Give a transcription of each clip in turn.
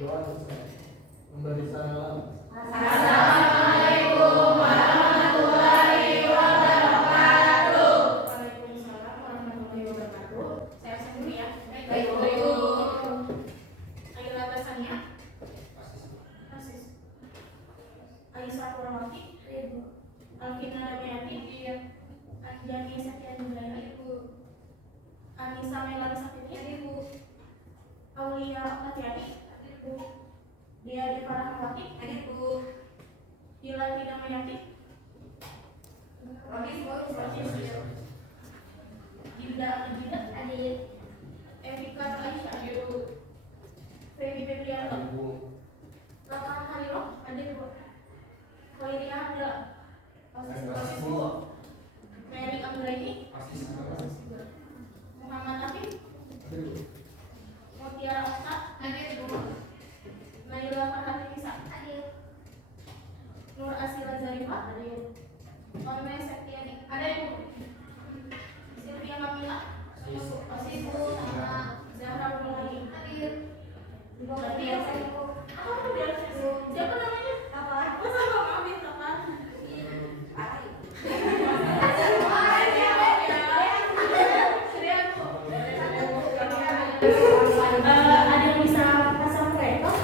Doa memberi salam. Assalamualaikum warahmatullahi wabarakatuh. Waalaikumsalam warahmatullahi wabarakatuh. Saya sendiri ya. Baik, Bu. Ayo atasannya. Asis. Aisyah Kurwati. Alvina Ramiati. Iya. Anjani Satyandra. Ibu. Anissa Melani Sakti. Ibu. Aulia Atiati. Ibu. Dia di Farahwati. Ibu. Yulati Damayati. Dinda Dinda. Adik. Erika Aisyah. Ibu. Feby Febriana. Ibu. Raka Halilo. Adik. Ibu. Khairia Hamdala. Ibu. Mary Anggraini. Asis. Muhammad Afif. Ibu. Mutiara Okta. Adik. Ibu. Naila Farhati Nisa. Adik. Nur Asila Zarifah. Adik. Orme Septiani. Adik. Ibu. Sylvia Kamila. Adik. Ibu. Zahra Mulani. Adik. Siapa namanya? Apa? Sama Amin apa? Ada yang bisa pasang proyektor?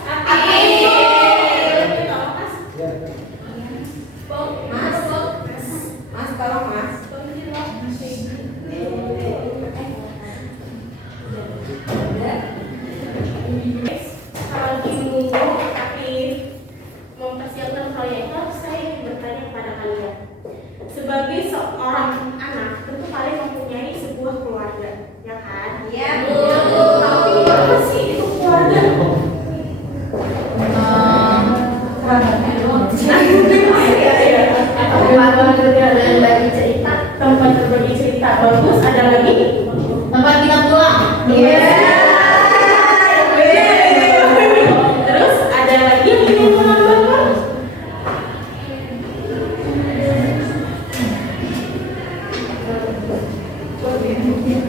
Mas, tolong Mas. Kalau bingung tapi mempersiapkan proyektor, saya ingin bertanya kepada kalian. Sebagai seorang anak, tentu kalian mempunyai sebuah keluarga, ya kan? Iya, Tapi apa sih itu keluarga? Tempat berbagi cerita bagus. Ada lagi? Tempat kita pulang. Terus ada lagi yang ingin menambahkan?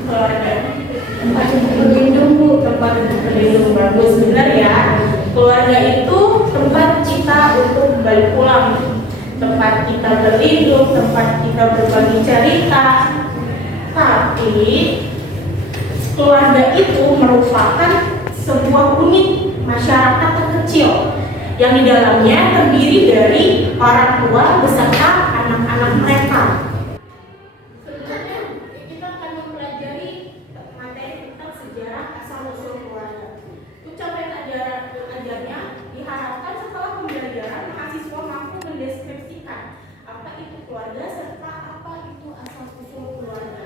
Keluarga. Tempat berlindung, Bu. Tempat berlindung bagus, benar ya. Keluarga itu tempat kita untuk balik pulang, tempat kita berlindung, tempat kita berbagi cerita. Tapi keluarga itu merupakan sebuah unit masyarakat terkecil yang di dalamnya terdiri dari orang tua beserta anak-anak mereka. Sebenarnya kita akan mempelajari materi tentang sejarah asal-usul keluarga. Untuk capaian ajarnya diharapkan setelah pembelajaran mahasiswa mampu mendeskripsikan apa itu keluarga serta apa itu asal-usul keluarga.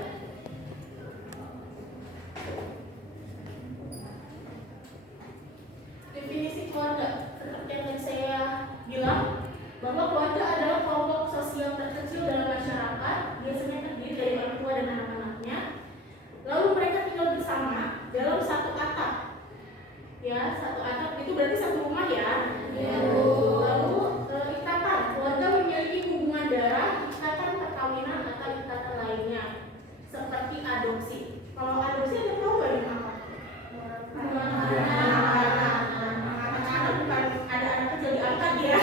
Definisi keluarga, seperti yang tadi saya bilang, bahwa keluarga adalah kelompok sosial terkecil dalam masyarakat, biasanya terdiri dari orang tua dan anak-anaknya. Lalu mereka tinggal bersama dalam satu atap. Ya, satu atap itu berarti satu rumah ya. Lalu ikatan, keluarga memiliki hubungan darah, ikatan perkawinan atau ikatan lainnya, seperti adopsi. Kalau adopsi ada tahu nggak yang apa? Anak-anak bukan ada anak kecil diangkat ya.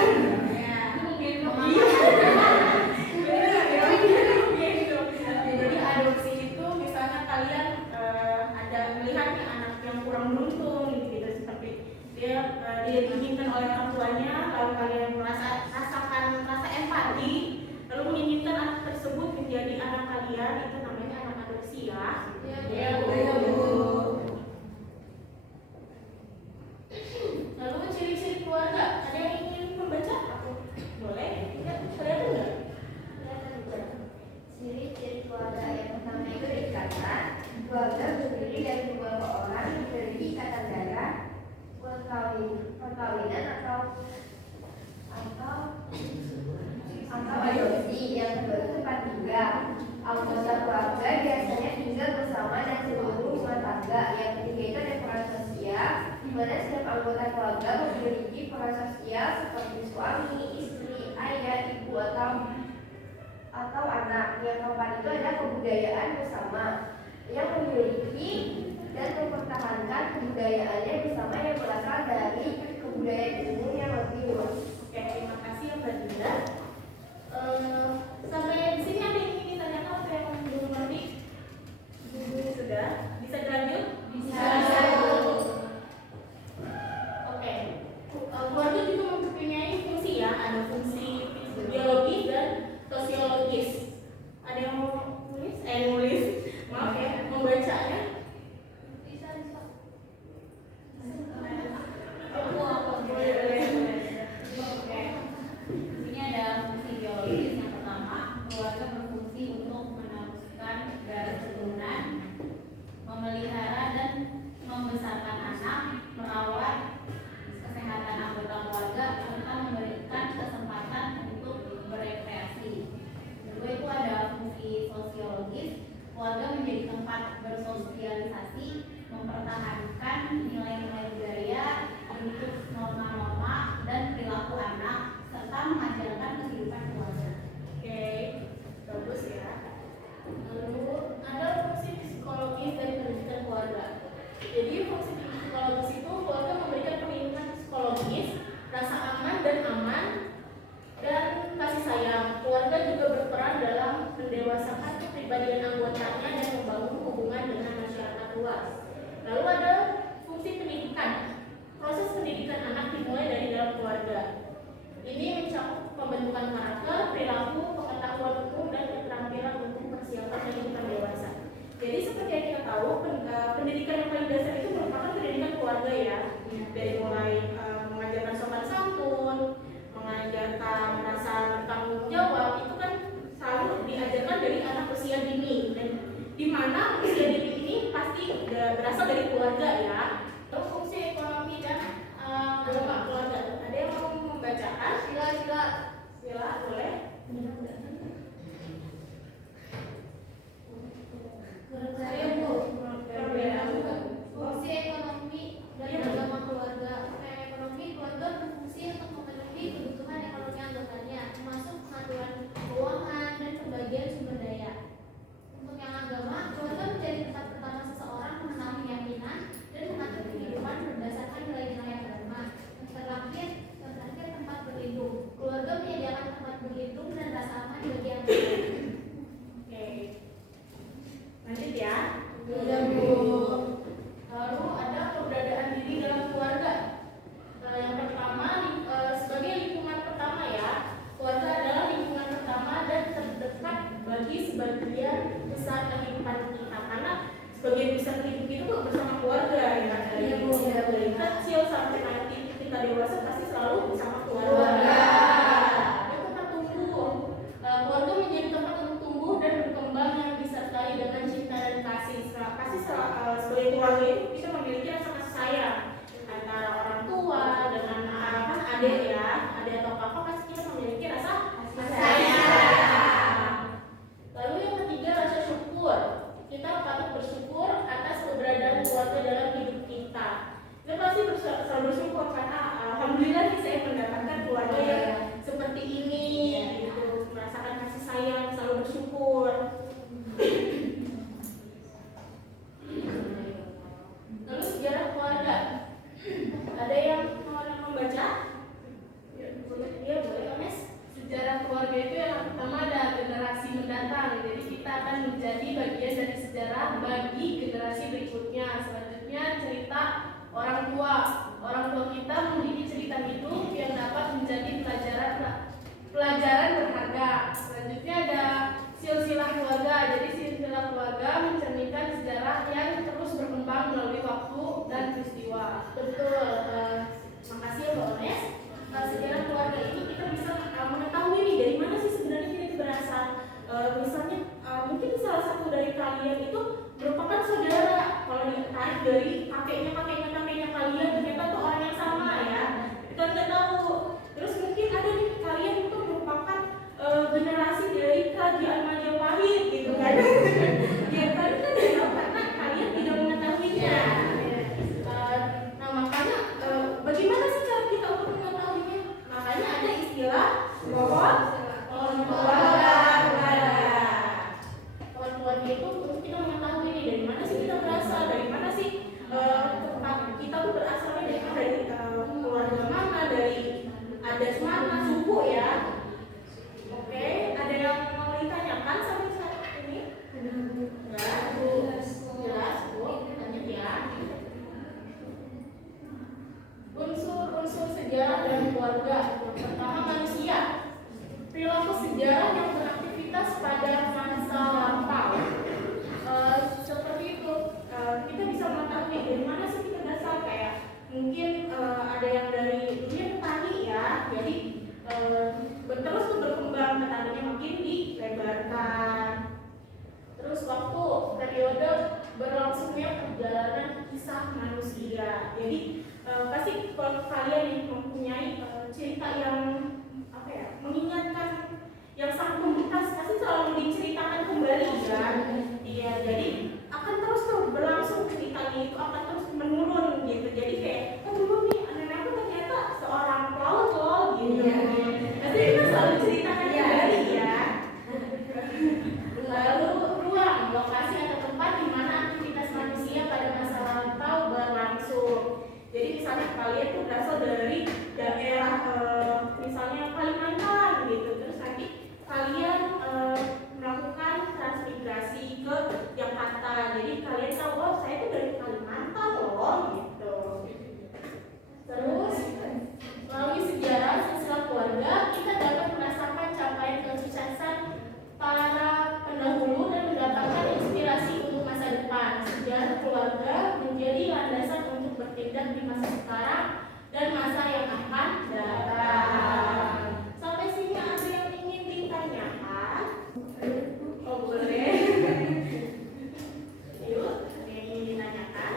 Jadi adopsi itu misalnya kalian ada melihat nih anak yang kurang beruntung gitu, seperti dia diinginkan oleh orang tuanya, lalu kalian rasakan rasa empati, lalu menginginkan anak tersebut menjadi anak kalian, itu namanya anak adopsi ya. Lalu ciri-ciri keluarga, ada yang ingin membaca? Aku boleh? Tidak, kelihatan nggak? Kelihatan juga. Ciri-ciri keluarga yang pertama itu ikatan. Keluarga terdiri dari beberapa orang yang memiliki ikatan darah, perkawinan atau adopsi. Yang kedua itu tempat tinggal. Anggota keluarga biasanya tinggal bersama dan seluruh rumah tangga. Yang ketiga itu ada peran sosial, di mana setiap anggota keluarga memiliki peran sosial seperti suami, istri, ayah, ibu atau anak. Yang keempat itu ada kebudayaan bersama, yang memiliki dan mempertahankan kebudayaannya bersama yang berasal dari budaya dan ilmu yang lebih luas. Oke, terima kasih ya Mbak Dinda. Sampai di sini ada yang ingin ditanyakan atau yang belum ngerti? Sudah? Bisa dilanjut? Bisa. Oke. Keluarga juga mempunyai fungsi ya, ada fungsi biologis dan sosiologis. Ada yang mau nulis? Nulis. Maaf ya, membacanya. Ini ada fungsi biologis. Yang pertama, keluarga berfungsi untuk meneruskan garis keturunan, memelihara dan membesarkan anak, merawat kesehatan anggota keluarga, serta memberikan kesempatan untuk berekreasi. Kedua itu ada fungsi sosiologis. Keluarga menjadi tempat bersosialisasi, mempertahankan nilai-nilai budaya, bentuk norma-norma dan perilaku anak, serta mengajarkan kehidupan keluarga. Oke, bagus ya. Lalu ada fungsi psikologis dari pendidikan keluarga. Jadi fungsi psikologis itu keluarga memberikan perlindungan psikologis, rasa aman dan kasih sayang. Keluarga juga berperan dalam mendewasakan kepribadian anggotanya dan membangun hubungan dengan masyarakat luas. Lalu ada fungsi pendidikan. Proses pendidikan anak dimulai dari dalam keluarga. Ini mencakup pembentukan karakter, perilaku, pengetahuan umum, dan keterampilan untuk persiapan kehidupan dewasa. Jadi seperti yang kita tahu, pendidikan yang paling dasar itu merupakan pendidikan keluarga ya. Dari mulai mengajarkan sopan santun, mengajarkan rasa bertanggung jawab, itu kan selalu diajarkan dari anak usia dini. Dan di mana usia dini ini pasti berasal dari keluarga ya. Terus fungsi ekonomi dan dampak keluarga. Ada yang mau membacakan? Sila, boleh? Saya Bu, fungsi ekonomi dan agama keluarga. Ekonomi keluarga berfungsi untuk memenuhi kebutuhan ekonomi anggotanya, termasuk pengaturan keuangan dan pembagian sumber daya. Untuk yang agama, keluarga menjadi tempat pertama seseorang mengenal keyakinan dan mengatur kehidupan berdasarkan nilai-nilai agama. Terakhir tempat berlindung. Keluarga menyediakan tempat berlindung dan rasa aman bagi anggotanya. Oke. Lanjut ya. Iya, Bu. Lalu ada keberadaan diri dalam keluarga. Yang pertama, sebagai lingkungan pertama ya. Keluarga adalah lingkungan pertama dan terdekat bagi sebagian besar kehidupan kita. Karena sebagian besar hidup itu bersama keluarga ya. Dari kecil sampai nanti kita dewasa pasti selalu bersama keluarga. Itu tempat tumbuh. Keluarga menjadi tempat untuk tumbuh dan berkembang yang disertai dengan cinta dan kasih. Pasti sebagai keluarga itu kita memiliki rasa kasih sayang antara orang tua dengan adik ya, adik atau kakak, pasti kita memiliki rasa kasih sayang. Lalu yang ketiga, rasa syukur. Kita patut bersyukur atas keberadaan keluarga dalam hidup kita. Kita pasti selalu bersyukur karena alhamdulillah saya mendapatkan keluarga yang seperti ini, gitu, merasakan kasih sayang, selalu bersyukur. Lalu sejarah keluarga. Ada yang mau membaca? Iya, boleh, Ones. Sejarah keluarga itu yang pertama ada generasi mendatang. Jadi kita akan menjadi bagian dari sejarah bagi generasi berikutnya. Selanjutnya cerita orang tua. Orang tua kita memiliki cerita hidup yang dapat menjadi pelajaran berharga. Selanjutnya ada silsilah keluarga. Jadi silsilah keluarga mencerminkan sejarah yang terus berkembang melalui waktu dan peristiwa. Betul. Makasih ya Mbak Ones. Sejarah keluarga ini kita bisa mengetahui nih dari mana sih sebenarnya kita itu berasal. Misalnya mungkin salah satu dari kalian itu merupakan saudara. Kalau ditarik dari kakeknya kalian, ternyata tuh orang yang sama ya. Kita nggak tahu. Terus mungkin ada nih kalian itu merupakan generasi dari kerajaan Majapahit gitu kan. sejarah yang beraktivitas pada masa lampau. Seperti itu, kita bisa mengetahui dari mana sih kita berasal. Kayak mungkin ada yang dari dunia petani ya, jadi terus berkembang, petaninya makin dilebarkan. Terus waktu periode berlangsungnya perjalanan kisah manusia. Jadi pasti kalau kalian nih mempunyai cerita yang apa ya, mengingatkan yang sangat membekas, pasti selalu diceritakan kembali kan. Iya, jadi akan terus tuh berlangsung, ceritanya itu akan terus menurun gitu. Jadi kayak dulu nih nenek aku ternyata seorang pelaut loh gitu. Pasti kita selalu ceritakan kembali ya. Lalu ruang, lokasi atau tempat di mana aktivitas manusia pada masa lampau berlangsung. Jadi misalnya kalian tuh berasal dari daerah misalnya Kalimantan gitu, terus nanti kalian melakukan transmigrasi ke Jakarta. Jadi kalian tahu, oh saya tuh dari Kalimantan loh gitu. Terus melalui sejarah silsilah keluarga kita dapat merasakan capaian kesuksesan para pendahulu dan mendapatkan inspirasi untuk masa depan. Sejarah keluarga menjadi landasan untuk bertindak di masa sekarang dan masa yang akan datang. Sampai sini ada yang ingin ditanyakan? Oh boleh. Yuk, ada yang ingin ditanyakan?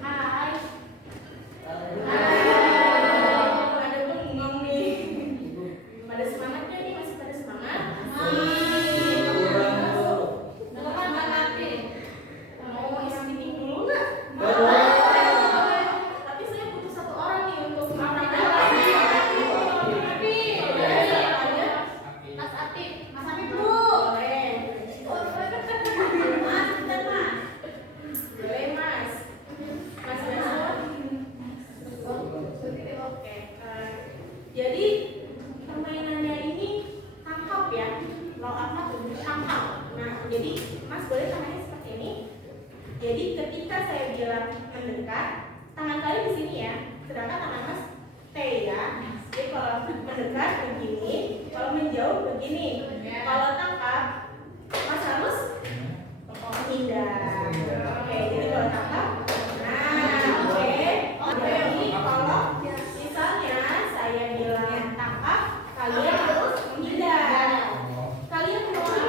Hai. Ada bengong nih. Pada semangatnya nih, masih pada semangat? Mau isi meeting dulu nggak? Tapi saya butuh satu orang nih untuk Mas Atif. Mas Atif dulu. Boleh. Mas, bentar Mas. Boleh Mas. Mas Dasun. Oke. Jadi permainannya ini tangkap ya. Lo apa tuh? Tangkap. Nah, jadi Mas boleh tangannya seperti ini. Jadi ketika saya bilang mendekat, tangan kalian di sini ya. Sedangkan tangan Mas T ya. Jadi kalau mendekat begini, kalau menjauh begini. Kalau tangkap, Mas harus menghindar. Oke, jadi kalau tangkap, nah, oke. Jadi kalau misalnya saya bilang tangkap, kalian harus menghindar. Kalian harus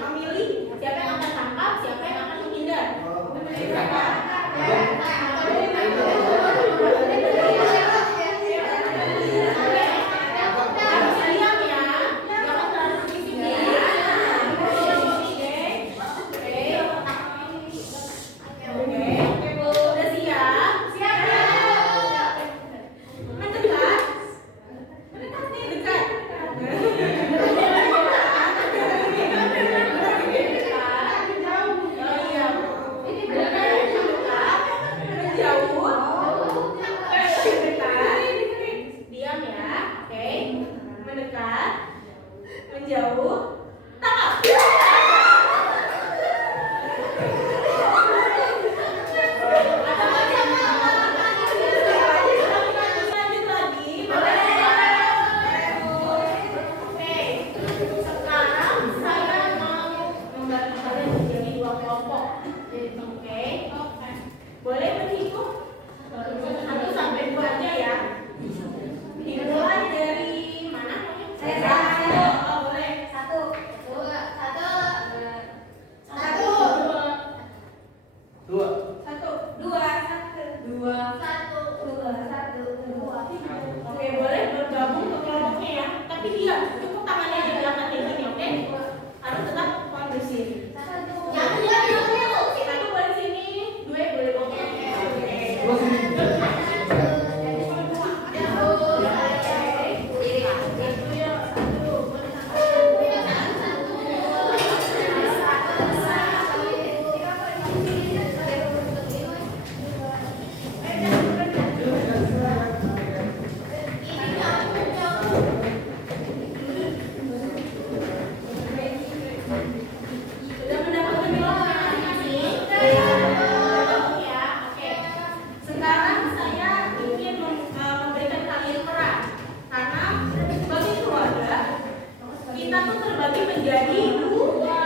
memilih siapa yang akan tangkap, siapa yang akan menghindar. Harus diam ya, jangan terlalu berisik ya. Oke, udah siap? Siap. Mendekat. Mendekat nih, dekat. Oh iya. Ini benar mendekat, menjauh, mendekat, diam ya, oke. Mendekat, menjauh, tangkap. Lanjut lagi, Oke, sekarang saya mau membagi kalian menjadi dua kelompok. Oke, boleh berhitung 1 sampai 2 aja ya. Dimulai dari mana? Oh, boleh. 1, 2, 1, 2. 2. Oke, boleh bergabung ke kelompoknya ya. Tapi diam, cukup tangannya diangkat kayak gini, oke? Harus tetap kondusif. 1 boleh sini, 2 boleh oke. kita tuh terbagi menjadi dua.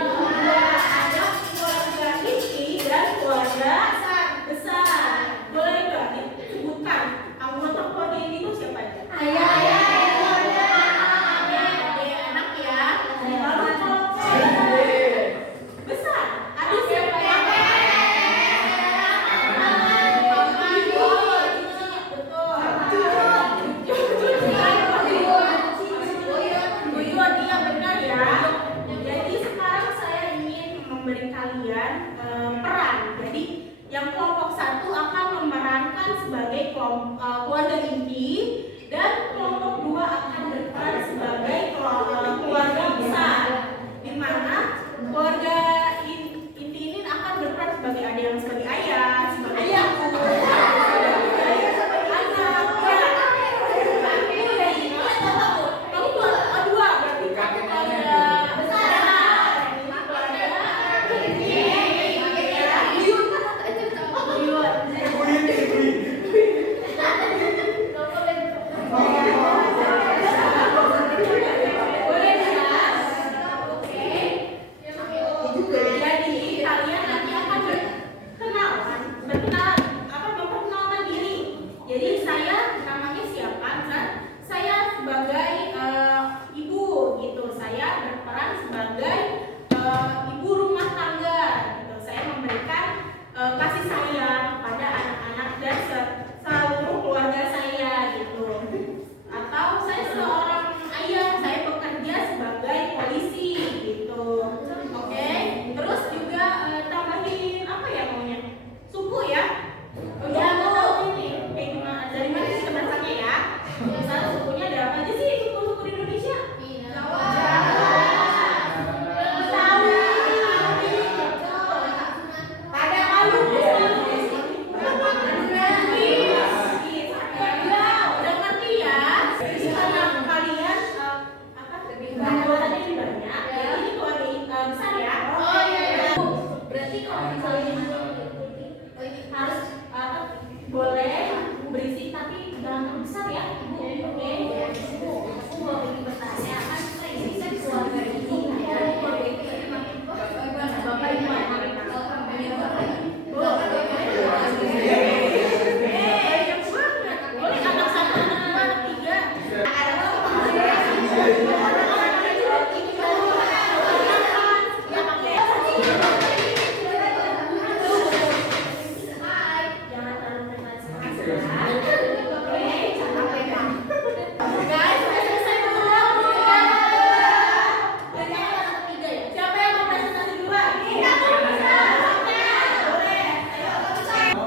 Ada keluarga inti dan keluarga besar. Boleh nggak disebutkan anggota keluarga inti itu siapa aja? Ayah. Anak ya. Lalu keluarga besar. Ada siapa ya? Buyut, iya benar ya. Jadi sekarang saya ingin memberi kalian peran. Jadi yang kelompok satu akan memerankan sebagai keluarga inti dan kelompok dua akan berperan sebagai keluarga besar. Di mana keluarga inti ini akan berperan sebagai ada yang sebagai ayah, sebagai ibu, jadi kalian nanti akan berkenalan, memperkenalkan diri. Jadi saya namanya siapa? Saya sebagai ibu gitu. Saya berperan sebagai ibu rumah tangga gitu. Saya memberikan kasih sayang kepada anak-anak dan seluruh keluarga saya gitu. Atau saya seorang ayah, saya bekerja sebagai polisi gitu. Oke, terus juga tambahin apa ya maunya? Suku ya? Ya, nggak tahu ini kayak gimana, dari mana sih kebasannya ya? Misalnya sukunya ada apa aja sih suku-suku di Indonesia? Betawi, ada Maluku, udah ngerti ya? Karena kalian anggotanya ini banyak, jadi ini keluarga besar ya. Berarti kalau misalnya harus boleh berisi tapi dalam besar ya, Ibu. Oke. Aku mau ingin bertanya, kan saya keluarga ini, keluarga ini Bapak Ibu anak. Boleh anak satu, anak dua, anak tiga. Jangan terlalu keras. Oke, capek kan? Guys, sudah selesai belum? Banyak anak tiga ya. Siapa yang mau presentasi duluan? Kita boleh. Ayo.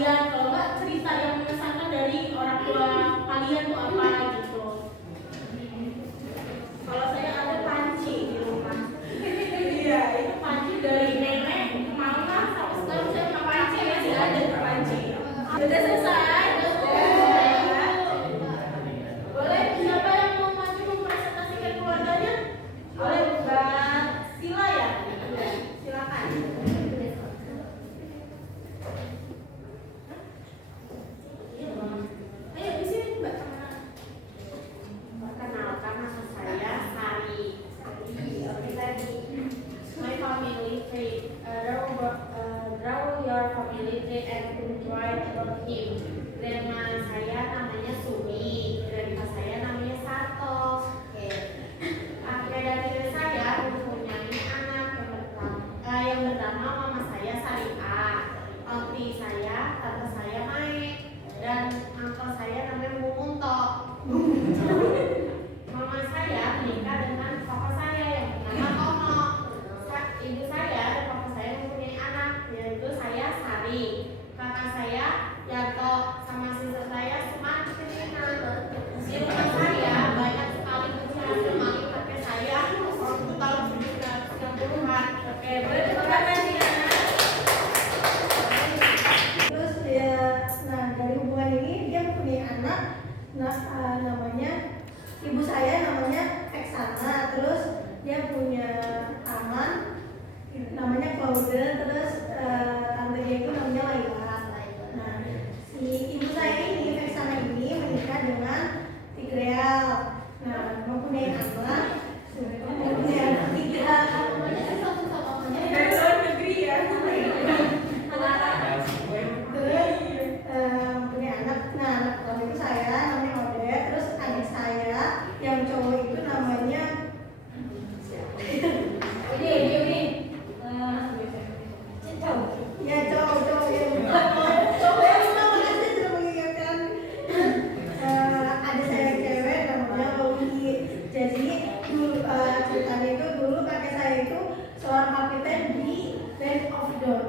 kalian, kalau nggak cerita yang mengesankan dari orang tua kalian tuh apa gitu. Kalau saya ada panci di rumah. Iya, itu panci dari nenek ke mama sampai sekarang saya punya panci masih ada tuh panci. Udah selesai. Boleh siapa yang mau maju mempresentasikan keluarganya? Boleh Mbak Sila ya? Silakan. Ayo di sini Mbak Tamara. Perkenalkan nama saya Sari. Oke tadi. My family tree. Draw your family tree and write about him. Grandma saya namanya Sumi. Grandpa saya namanya Sato. Oke. Kakek dan nenek saya mempunyai anak yang bernama mama saya Saria. Tante saya Mae. Dan uncle saya namanya Mumunto. Mama saya menikah dengan papa saya yang bernama Tono. Ibu saya dan papa saya mempunyai anak, yaitu saya Sari. Kakak saya Yanto sama sister saya Sumakrina. Di rumah saya banyak sekali kucing hasil maling kakek saya waktu tahun 1990-an. Oke, boleh diperhatikan ya. Terus dia, nah dari hubungan ini dia punya anak, namanya ibu saya namanya Eksana, terus dia punya paman namanya Claude, terus tante dia itu namanya Laila. Nah si ibu saya ini Eksana ini menikah dengan Tigreal. Nah mempunyai anak, mempunyai anak tiga. Dari luar negeri ya. Terus punya anak, nah anak pertama itu saya namanya Ode, terus adik saya yang cowok itu namanya ini ya cowok yang cowok yang terima kasih sudah mengingatkan. Adik saya yang cewek namanya Lowi. Jadi dulu ceritanya itu dulu kakek saya itu seorang kapiten di Band of Dawn.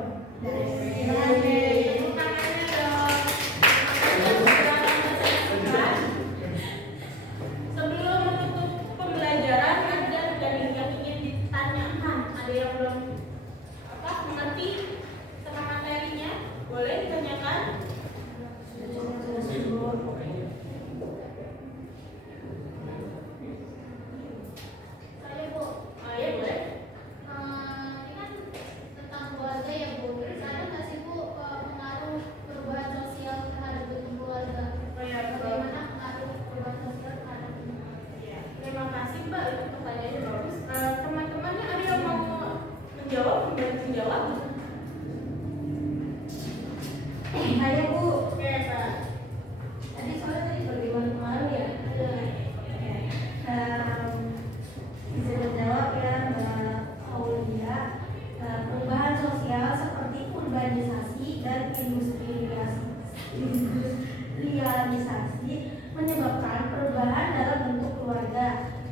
Sebelum menutup pembelajaran, ada yang ingin ditanyakan? Ada yang belum mengerti tentang materinya? Boleh ditanyakan? Saya Bu, Ya boleh. ini kan tentang keluarga ya Bu. Ada nggak sih Bu pengaruh perubahan sosial terhadap bentuk keluarga? Bagaimana pengaruh perubahan sosial terhadap bentuk keluarga? Ya, terima kasih Mbak, itu pertanyaannya bagus. Teman-temannya ada yang mau menjawab, membantu menjawab? Saya Bu, Oke Pak. tadi soalnya tadi bagaimana pengaruh ya? Bisa dijawab ya Mbak Aulia. Perubahan sosial seperti urbanisasi dan industrialisasi menyebabkan perubahan dalam bentuk keluarga.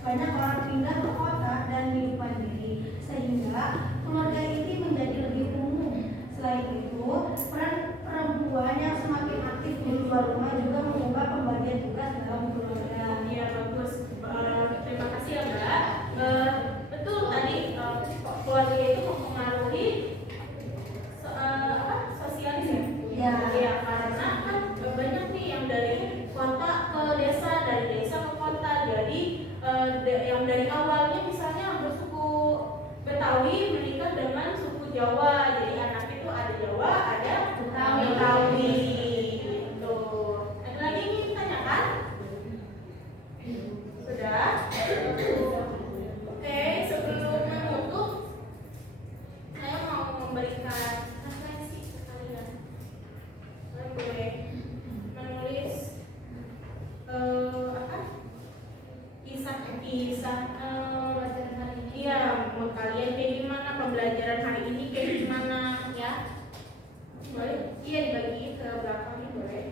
Banyak orang pindah ke kota dan hidup mandiri, sehingga keluarga ini menjadi lebih umum. Selain itu, peran perempuan yang semakin aktif di luar rumah juga mengubah pembagian tugas dalam keluarga. Iya bagus. Terima kasih ya Mbak. Betul tadi keluarga itu mempengaruhi sosialis ya. Ya. Ya karena kan banyak nih yang dari kota ke desa, dari desa ke kota. Jadi yang dari awalnya misalnya bersuku Betawi menikah dengan suku Jawa. Jadi anak itu ada Jawa, ada Betawi. Gitu. Ada lagi yang ingin ditanyakan? Sudah? Oke, sebelum menutup, saya mau memberikan referensi ke kalian. Kalian boleh menulis kisah pembelajaran hari ini. Iya, menurut kalian kayak gimana pembelajaran hari ini kayak gimana ya? Boleh? Iya dibagi ke belakang boleh.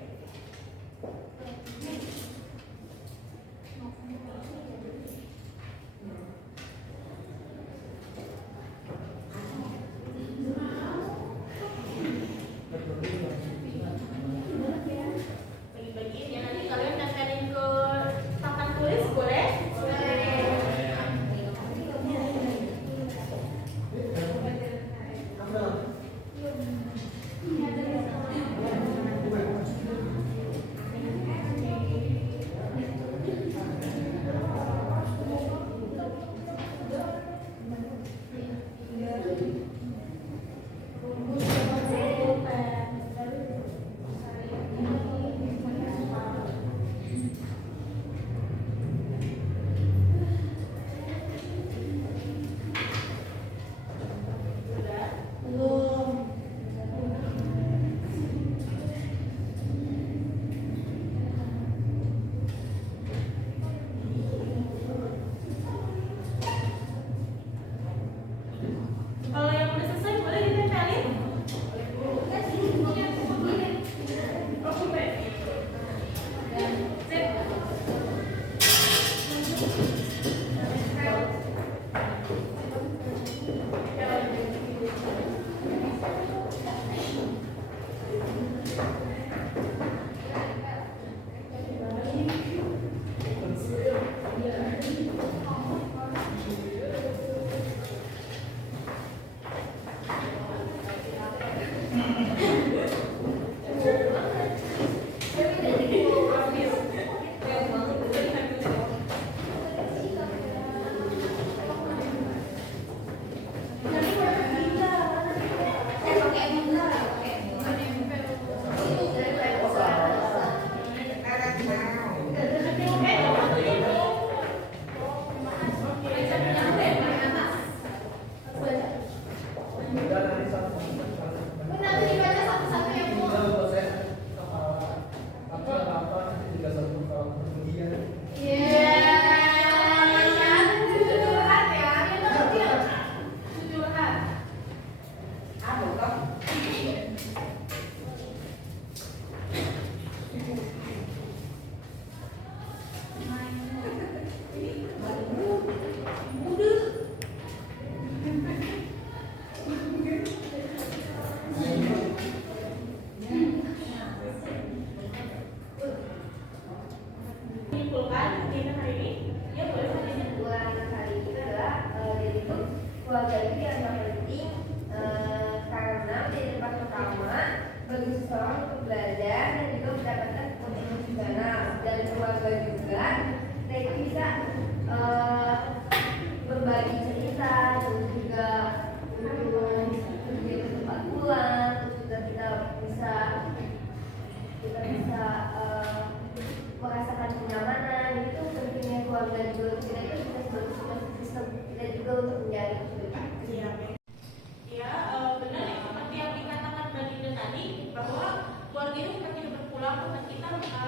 kita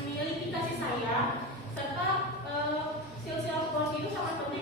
memiliki kasih sayang serta sosial keluarga itu sangat penting